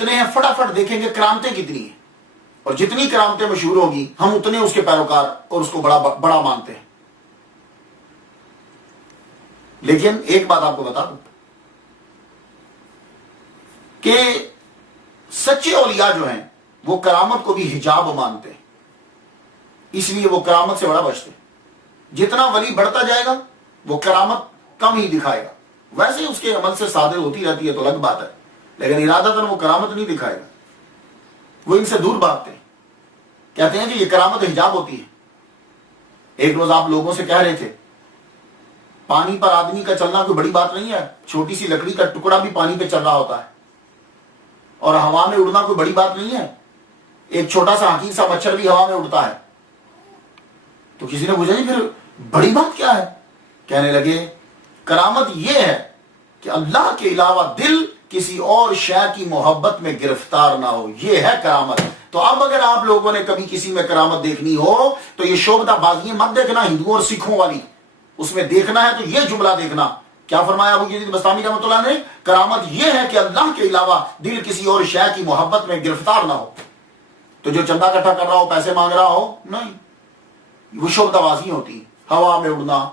کتنے ہیں فٹافٹ دیکھیں گے کرامتیں کتنی ہیں، اور جتنی کرامتیں مشہور ہوگی ہم اتنے اس کے پیروکار اور اس کو بڑا مانتے ہیں۔ لیکن ایک بات آپ کو بتا دوں کہ سچے اولیاء جو ہیں وہ کرامت کو بھی حجاب مانتے ہیں، اس لیے وہ کرامت سے بڑا بچتے ہیں۔ جتنا ولی بڑھتا جائے گا وہ کرامت کم ہی دکھائے گا، ویسے اس کے عمل سے صادر ہوتی رہتی ہے تو الگ بات ہے، لیکن ارادتاً وہ کرامت نہیں دکھائے گا، وہ ان سے دور بھاگتے ہیں، کہتے ہیں کہ یہ کرامت حجاب ہوتی ہے۔ ایک روز آپ لوگوں سے کہہ رہے تھے پانی پر آدمی کا چلنا کوئی بڑی بات نہیں ہے، چھوٹی سی لکڑی کا ٹکڑا بھی پانی پہ چل رہا ہوتا ہے، اور ہوا میں اڑنا کوئی بڑی بات نہیں ہے، ایک چھوٹا سا حقیر سا مچھر بھی ہوا میں اڑتا ہے۔ تو کسی نے پوچھا جی پھر بڑی بات کیا ہے؟ کہنے لگے کرامت یہ ہے کہ اللہ کے علاوہ دل کسی اور شے کی محبت میں گرفتار نہ ہو، یہ ہے کرامت۔ تو اب اگر آپ لوگوں نے کبھی کسی میں کرامت دیکھنی ہو تو یہ شعبدہ بازی مت دیکھنا ہندوؤں اور سکھوں والی، اس میں دیکھنا ہے تو یہ جملہ دیکھنا، کیا فرمایا ابو یزید بسطامی رحمۃ اللہ نے؟ کرامت یہ ہے کہ اللہ کے علاوہ دل کسی اور شے کی محبت میں گرفتار نہ ہو۔ تو جو چندہ اکٹھا کر رہا ہو، پیسے مانگ رہا ہو، نہیں، وہ شعبدہ بازی ہوتی ہے، ہوا میں اڑنا،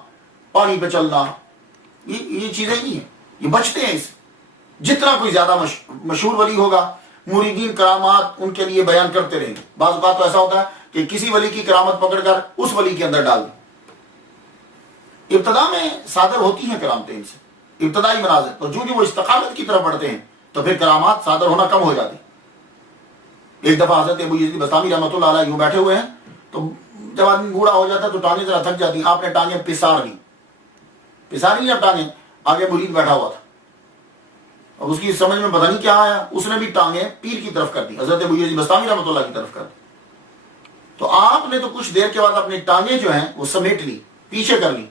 پانی پہ چلنا، یہ چیزیں نہیں ہیں، یہ بچتے ہیں اس۔ جتنا کوئی زیادہ مشہور ولی ہوگا مریدین کرامات ان کے لیے بیان کرتے رہیں گے۔ بعض اوقات تو ایسا ہوتا ہے کہ کسی ولی کی کرامت پکڑ کر اس ولی کے اندر ڈال دیں۔ ابتدا میں صادر ہوتی ہیں کرامتیں ان سے، ابتدائی مناظر، اور جو وہ استقامت کی طرف بڑھتے ہیں تو پھر کرامات صادر ہونا کم ہو جاتی۔ ایک دفعہ حضرت ابو یزید بسطامی رحمۃ اللہ علیہ یوں بیٹھے ہوئے ہیں، تو جب آدمی بوڑھا ہو جاتا ہے تو ٹانگیں ذرا تھک جاتی ہیں، آپ نے ٹانگیں پساری جب ٹانگیں، آگے مرید بیٹھا ہوا تھا، اب اس کی سمجھ میں پتہ نہیں کیا آیا، اس نے بھی ٹانگیں پیر کی طرف کر دی، حضرت ابو یزید بسطامی رحمۃ اللہ کی طرف کر دی۔ تو آپ نے تو کچھ دیر کے بعد اپنی ٹانگیں جو ہیں وہ سمیٹ لی، پیچھے کر لی،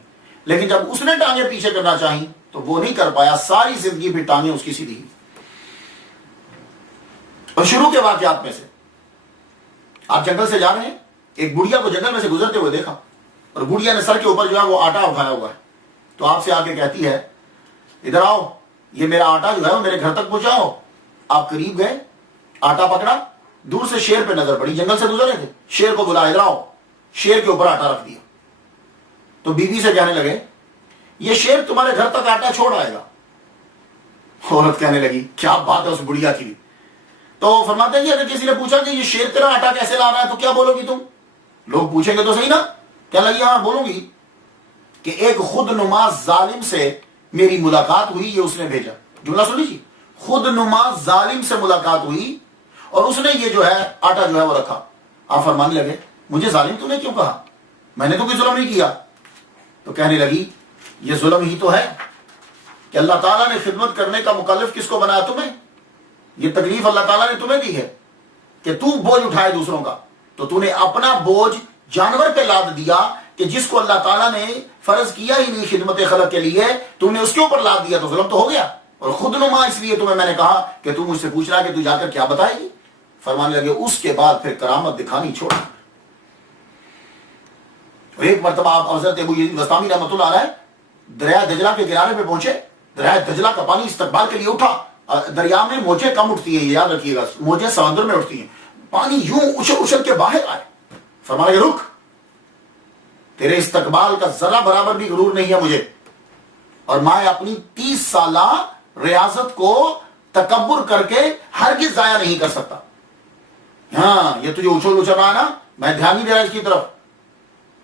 لیکن جب اس نے ٹانگیں پیچھے کرنا چاہیں تو وہ نہیں کر پایا، ساری زندگی بھی ٹانگیں اس کی سیدھی۔ اور شروع کے واقعات میں سے آپ جنگل سے جا رہے ہیں، ایک بڑھیا کو جنگل میں سے گزرتے ہوئے دیکھا، اور بڑھیا نے سر کے اوپر جو ہے وہ آٹا اٹھایا ہوا ہے، تو آپ سے آ کے کہتی ہے ادھر آؤ، یہ میرا آٹا جو ہے وہ میرے گھر تک پہنچاؤ۔ آپ قریب گئے، آٹا پکڑا، دور سے شیر پہ نظر پڑی، جنگل سے گزر رہے تھے، شیر کو بلایا ادھر آؤ، شیر کے اوپر آٹا رکھ دیا۔ تو بیوی سے کہنے لگے یہ شیر تمہارے گھر تک آٹا چھوڑ آئے گا۔ عورت کہنے لگی کیا بات ہے اس بڑھیا کی۔ تو فرماتے ہیں کہ اگر کسی نے پوچھا کہ یہ شیر تیرا آٹا کیسے لا رہا ہے تو کیا بولو گی تم؟ لوگ پوچھیں گے تو صحیح نا، کیا لگی؟ ہاں بولوں گی کہ ایک خود نما ظالم سے میری ملاقات ہوئی، یہ اس نے بھیجا۔ جملہ سن لیجیے، خود نما ظالم سے ملاقات ہوئی اور اس نے یہ جو ہے آٹا جو ہے وہ رکھا۔ آپ فرمانے لگے مجھے ظالم تو نے کیوں کہا، میں نے تو کوئی ظلم نہیں کیا۔ تو کہنے لگی یہ ظلم ہی تو ہے کہ اللہ تعالیٰ نے خدمت کرنے کا مکلف کس کو بنایا؟ تمہیں۔ یہ تکلیف اللہ تعالیٰ نے تمہیں دی ہے کہ تو بوجھ اٹھائے دوسروں کا، تو تو نے اپنا بوجھ جانور پہ لاد دیا کہ جس کو اللہ تعالیٰ نے فرض کیا ہی نہیں خدمت خلق کے لیے، تم نے اس کے اوپر لاد دیا، تو ظلم تو ہو گیا۔ اور خود نما اس لیے تمہیں میں نے کہا کہ تم مجھ سے پوچھ رہا کہ تو جا کر کیا بتائے گی۔ فرمانے لگے اس کے بعد پھر کرامت دکھانی چھوڑا۔ اور ایک مرتبہ آپ حضرت ابو یزید بسطامی رحمۃ اللہ علیہ دریا دجلہ کے کنارے پہ پہنچے، دریا دجلہ کا پانی استقبال کے لیے اٹھا۔ دریا میں موجیں کم اٹھتی ہیں، یہ یاد رکھیے گا، موجیں سمندر میں اٹھتی ہیں، پانی یوں اچھل اچھل کے باہر آئے۔ فرمانے لگے رک، تیرے استقبال کا ذرا برابر بھی غرور نہیں ہے مجھے، اور میں اپنی 30 سالہ ریاضت کو تکبر کر کے ہرگز ضائع نہیں کر سکتا۔ ہاں یہ تجھے اچھل اچھل رہا ہے نا، میں دھیان نہیں دے رہا اس کی طرف،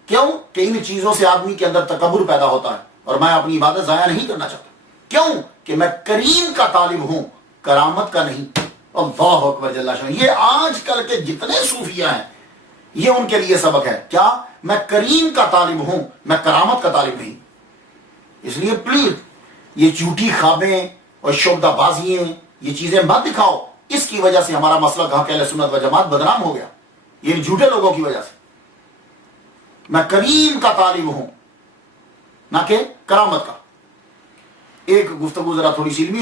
کیوں کہ ان چیزوں سے آدمی کے اندر تکبر پیدا ہوتا ہے، اور میں اپنی عبادت ضائع نہیں کرنا چاہتا، کیوں کہ میں کریم کا طالب ہوں، کرامت کا نہیں۔ اللہ اکبر جل شانہ۔ یہ آج کل کے جتنے صوفیہ ہیں یہ ان کے لیے سبق ہے، کیا؟ میں کریم کا طالب ہوں، میں کرامت کا طالب نہیں۔ اس لیے پلیز یہ جھوٹی خوابیں اور شعبدہ بازیاں یہ چیزیں مت دکھاؤ، اس کی وجہ سے ہمارا مسلک حق اہل سنت و جماعت بدنام ہو گیا، یہ جھوٹے لوگوں کی وجہ سے۔ میں کریم کا طالب ہوں نہ کہ کرامت کا۔ ایک گفتگو ذرا تھوڑی سی علمی